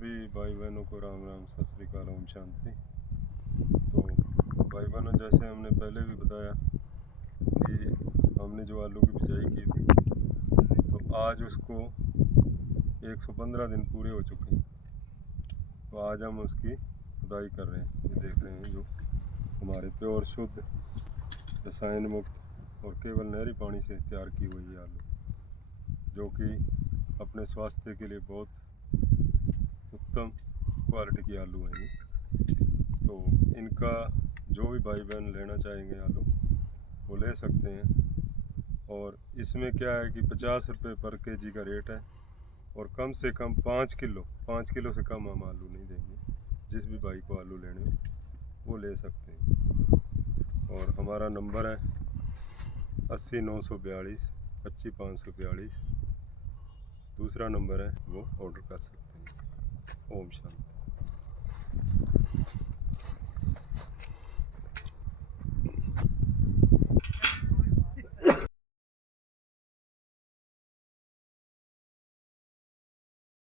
सभी भाई बहनों को राम राम, सत श्री अकाल, ओम शांति। तो भाई बहनों, जैसे हमने पहले भी बताया कि हमने जो आलू की बिजाई की थी, तो आज उसको 115 दिन पूरे हो चुके हैं। तो आज हम उसकी खुदाई कर रहे हैं। ये देख रहे हैं जो हमारे प्योर शुद्ध रसायन मुक्त और केवल नहरी पानी से तैयार की हुई आलू, जो कि अपने स्वास्थ्य के लिए बहुत उत्तम क्वालिटी की आलू हैं ये। तो इनका जो भी भाई बहन लेना चाहेंगे आलू वो ले सकते हैं। और इसमें क्या है कि 50 रुपये पर केजी का रेट है, और कम से कम 5 किलो से कम हम आलू नहीं देंगे। जिस भी भाई को आलू लेने वो ले सकते हैं। और हमारा नंबर है 80 942 25 542। दूसरा नंबर है, वो ऑर्डर कर सकते हैं। ओम शांति।